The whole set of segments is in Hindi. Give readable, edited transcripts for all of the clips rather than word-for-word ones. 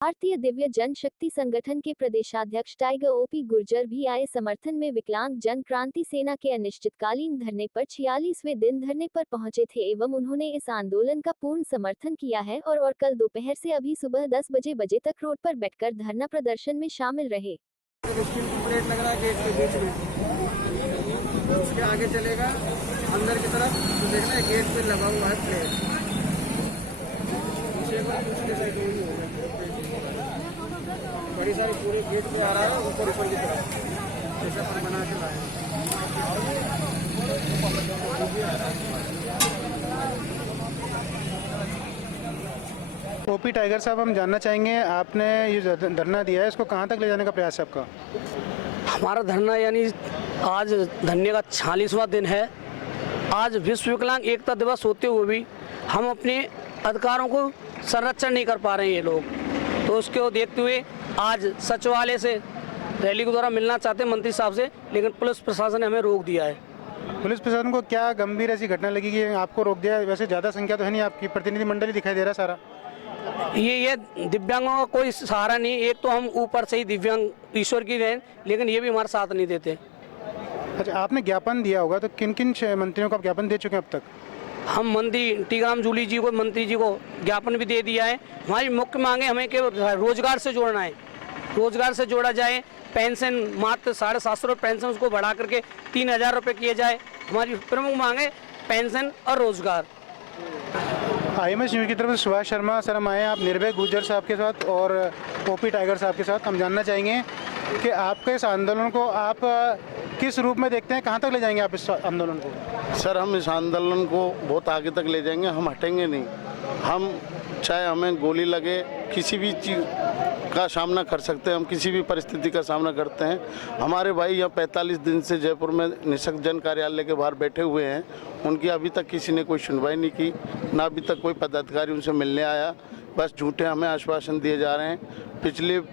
भारतीय दिव्य जनशक्ति संगठन के प्रदेशाध्यक्ष टाइगर ओपी गुर्जर भी आए समर्थन में। विकलांग जन क्रांति सेना के अनिश्चितकालीन धरने पर 46वें दिन धरने पर पहुंचे थे एवं उन्होंने इस आंदोलन का पूर्ण समर्थन किया है और कल दोपहर से अभी सुबह 10 बजे तक रोड पर बैठकर धरना प्रदर्शन में शामिल रहे। प्लेट लग रहा है गेट के बीच में, उसके आगे चलेगा अंदर की तरफ तो देखना है गेट पे लगा हुआ है प्लेट। बड़ी सारी पूरे गेट पे आ रहा है ऊपर की तरफ जैसे अपन बना के लाए। ओपी टाइगर साहब, हम जानना चाहेंगे आपने ये धरना दिया है, इसको कहाँ तक ले जाने का प्रयास है आपका? हमारा धरना यानी आज धरने का 46वां दिन है। आज विश्व विकलांग एकता दिवस होते हुए भी हम अपने अधिकारों को संरक्षण नहीं कर पा रहे हैं ये लोग, तो उसको देखते हुए आज सचिवालय से रैली के द्वारा मिलना चाहते हैं मंत्री साहब से, लेकिन पुलिस प्रशासन ने हमें रोक दिया है। पुलिस प्रशासन को क्या गंभीर ऐसी घटना लगी कि आपको रोक दिया? वैसे ज़्यादा संख्या तो है नहीं, आपकी प्रतिनिधि मंडल दिखाई दे रहा सारा। ये दिव्यांगों का कोई सहारा नहीं। एक तो हम ऊपर से ही दिव्यांग ईश्वर की देन, लेकिन ये भी हमारा साथ नहीं देते। अच्छा, आपने ज्ञापन दिया होगा, तो किन किन मंत्रियों को आप ज्ञापन दे चुके हैं अब तक? हम मंत्री टीकाराम जूली जी को, मंत्री जी को ज्ञापन भी दे दिया है। हमारी मुख्य मांगे हमें केवल रोजगार से जोड़ना है, रोजगार से जोड़ा जाए। पेंशन मात्र 750 रुपये पेंशन, उसको बढ़ा करके 3000 रुपये किए जाए। हमारी प्रमुख मांग है पेंशन और रोजगार। IMS न्यूज़ की तरफ से सुभाष शर्मा। सर, हम आए हैं आप निर्भय गुर्जर साहब के साथ और ओपी टाइगर साहब के साथ। हम जानना चाहेंगे कि आपके इस आंदोलन को आप किस रूप में देखते हैं, कहाँ तक ले जाएंगे आप इस आंदोलन को? सर, हम इस आंदोलन को बहुत आगे तक ले जाएंगे, हम हटेंगे नहीं। हम चाहे हमें गोली लगे, किसी भी चीज़ का सामना कर सकते हैं, हम किसी भी परिस्थिति का सामना करते हैं। हमारे भाई यहाँ 45 दिन से जयपुर में निःशक्त जन कार्यालय के बाहर बैठे हुए हैं, उनकी अभी तक किसी ने कोई सुनवाई नहीं की, ना अभी तक कोई पदाधिकारी उनसे मिलने आया। बस झूठे हमें आश्वासन दिए जा रहे हैं।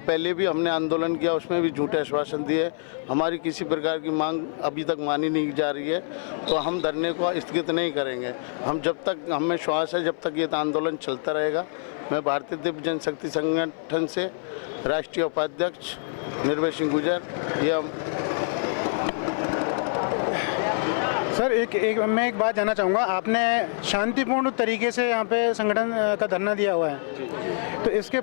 पहले भी हमने आंदोलन किया, उसमें भी झूठे आश्वासन दिए। हमारी किसी प्रकार की मांग अभी तक मानी नहीं जा रही है, तो हम धरने को स्थगित नहीं करेंगे। हम जब तक, हमें विश्वास है जब तक ये आंदोलन चलता रहेगा। मैं भारतीय दिव्य जनशक्ति संगठन से राष्ट्रीय उपाध्यक्ष निर्भय सिंह गुर्जर। ये सर, मैं एक बात जानना चाहूँगा। आपने शांतिपूर्ण तरीके से यहाँ पे संगठन का धरना दिया हुआ है, तो इसके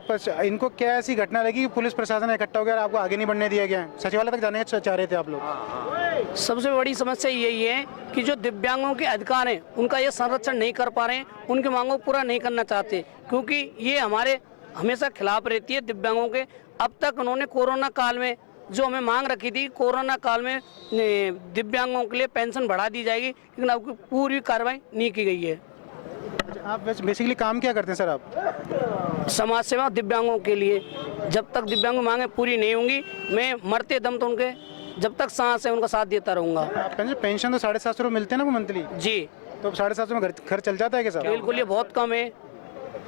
इनको क्या ऐसी घटना लगी कि पुलिस प्रशासन इकट्ठा हो गया और आपको आगे नहीं बढ़ने दिया गया? सचिवालय तक जाने चाह रहे थे आप लोग। सबसे बड़ी समस्या यही है कि जो दिव्यांगों के अधिकार हैं उनका ये संरक्षण नहीं कर पा रहे हैं, उनकी मांगों को पूरा नहीं करना चाहते, क्योंकि ये हमारे हमेशा खिलाफ रहती है दिव्यांगों के। अब तक उन्होंने कोरोना काल में जो हमें मांग रखी थी, कोरोना काल में दिव्यांगों के लिए पेंशन बढ़ा दी जाएगी, लेकिन अब पूरी कार्रवाई नहीं की गई है। आप बेसिकली काम क्या करते हैं सर? आप समाज सेवा दिव्यांगों के लिए। जब तक दिव्यांगों मांगे पूरी नहीं होंगी, मैं मरते दम तो उनके जब तक सांस है उनका साथ देता रहूंगा। पेंशन तो 750 रुपये मिलते हैं ना वो मंथली जी, तो 750 में घर चल जाता है क्या सर? बिल्कुल, ये बहुत कम है,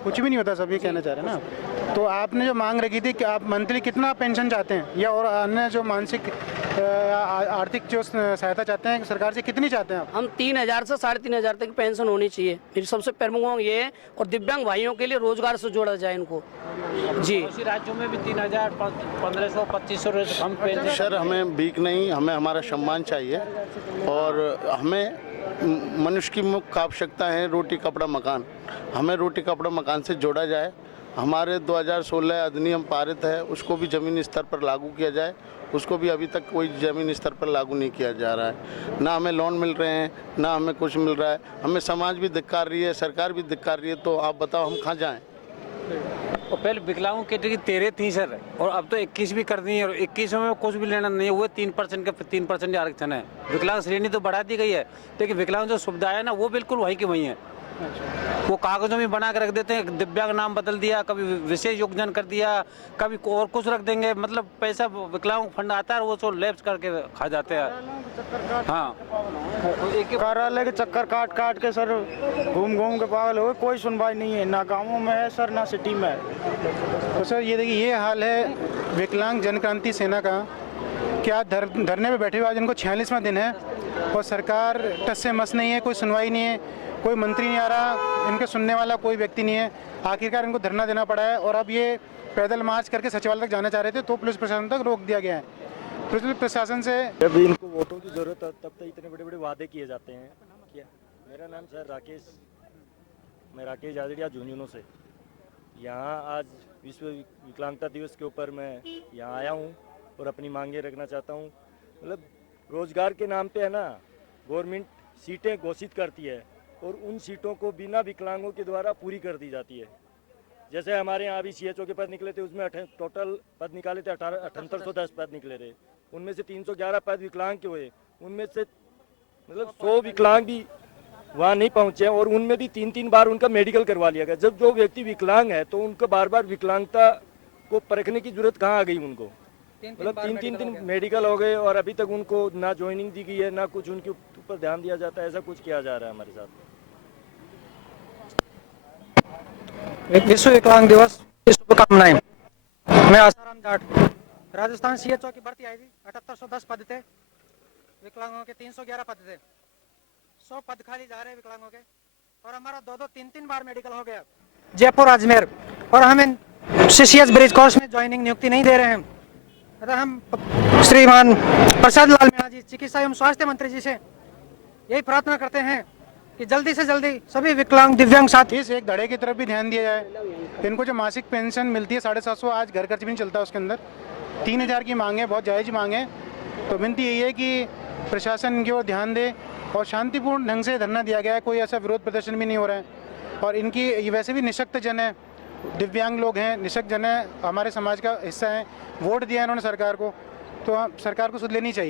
कुछ भी नहीं होता। सब ये कहना चाह रहे हैं ना। तो आपने जो मांग रखी थी कि आप मंथली कितना पेंशन चाहते हैं, या और अन्य जो मानसिक आर्थिक जो सहायता चाहते हैं सरकार से, कितनी चाहते हैं आप? हम 3000 से 3500 तक की पेंशन होनी चाहिए, मेरी सबसे प्रमुख मांग ये है। और दिव्यांग भाइयों के लिए रोजगार से जोड़ा जाए इनको। जी, राज्यों में भी 3000, 1500, 2500 से कम पेंशन। सर, हमें भीख नहीं, हमें हमारा सम्मान चाहिए और हमें मनुष्य की मुख्य आवश्यकता है रोटी कपड़ा मकान। हमें रोटी कपड़ा मकान से जोड़ा जाए। हमारे 2016 अधिनियम पारित है, उसको भी ज़मीनी स्तर पर लागू किया जाए। उसको भी अभी तक कोई ज़मीनी स्तर पर लागू नहीं किया जा रहा है। ना हमें लोन मिल रहे हैं, ना हमें कुछ मिल रहा है। हमें समाज भी धिक्कार रही है, सरकार भी धिक्कार रही है, तो आप बताओ हम कहाँ जाएँ? और पहले विकलांगों कैटेगरी 13 थी सर, और अब तो 21 भी कर दी है, और 21 में कुछ भी लेना नहीं है। वो 3% का 3% आरक्षण है। विकलांग श्रेणी तो बढ़ा दी गई है, लेकिन विकलांग जो सुविधा है ना, वो बिल्कुल वहीं की वहीं है। वो कागजों में बना के रख देते हैं, दिव्यांग नाम बदल दिया, कभी विशेष योगदान कर दिया, कभी और कुछ रख देंगे। मतलब पैसा विकलांग फंड आता है, वो तो लैप्स करके खा जाते हैं। हाँ, कार्यालय के चक्कर काट के सर घूम के पागल हो गए। कोई सुनवाई नहीं है, ना गाँवों में है सर, ना सिटी में है। तो सर, ये देखिए, ये हाल है विकलांग जन क्रांति सेना का। क्या धरने पे बैठे हुए आज इनको 46वां दिन है और सरकार टस से मस नहीं है, कोई सुनवाई नहीं है। कोई मंत्री नहीं आ रहा, इनके सुनने वाला कोई व्यक्ति नहीं है। आखिरकार इनको धरना देना पड़ा है और अब ये पैदल मार्च करके सचिवालय तक जाना चाह रहे थे तो पुलिस प्रशासन तक रोक दिया गया है। पुलिस प्रशासन से जब इनको वोटों की ज़रूरत है तब तक इतने बड़े बड़े वादे किए जाते हैं। क्या मेरा नाम सर राकेश, मैं राकेश जाजड़िया झुंझुनू से। यहाँ आज विश्व विकलांगता दिवस के ऊपर मैं यहाँ आया हूँ और अपनी मांगे रखना चाहता हूँ। मतलब रोजगार के नाम पे है ना, गवर्नमेंट सीटें घोषित करती है और उन सीटों को बिना विकलांगों के द्वारा पूरी कर दी जाती है। जैसे हमारे यहाँ अभी CHO के पद निकले थे, उसमें टोटल पद निकाले थे 7810 पद निकले थे, उनमें से 311 पद विकलांग के हुए। उनमें से मतलब 100 विकलांग भी वहाँ नहीं पहुँचे और उनमें भी 3-3 बार उनका मेडिकल करवा लिया गया। जब जो व्यक्ति विकलांग है तो उनको बार बार विकलांगता को परखने की जरूरत कहाँ आ गई उनको। मतलब 3-3 मेडिकल हो गए और अभी तक उनको ना ज्वाइनिंग दी गई है, ना कुछ उनके ऊपर ध्यान दिया जाता है। ऐसा कुछ किया जा रहा है हमारे साथ। विश्व विकलांग दिवस की शुभकामनाएं। मैं आसाराम जाट, राजस्थान CHO की भर्ती आई थी। 7810 पद थे, विकलांगों के 311 पद थे। 100 पद खाली जा रहे हैं विकलांगों के और हमारा 2-2, 3-3 बार मेडिकल हो गया जयपुर अजमेर, और हमें CCS ब्रिज कोर्स में ज्वाइनिंग नियुक्ति नहीं दे रहे हैं। अतः हम श्रीमान प्रसाद लाल मीणा जी, चिकित्सा एवं स्वास्थ्य मंत्री जी से यही प्रार्थना करते हैं कि जल्दी से जल्दी सभी विकलांग दिव्यांग साथी इस एक धड़े की तरफ भी ध्यान दिया जाए। इनको जो मासिक पेंशन मिलती है 750, आज घर खर्च भी नहीं चलता उसके अंदर। 3000 की मांग है, बहुत जायज़ मांग है। तो विनती यही है कि प्रशासन इनकी ओर ध्यान दे और शांतिपूर्ण ढंग से धरना दिया गया है, कोई ऐसा विरोध प्रदर्शन भी नहीं हो रहा है। और इनकी ये वैसे भी निशक्त जन है, दिव्यांग लोग हैं, निशक्त जन है, हमारे समाज का हिस्सा है, वोट दिया इन्होंने सरकार को, तो सरकार को सुध लेनी चाहिए।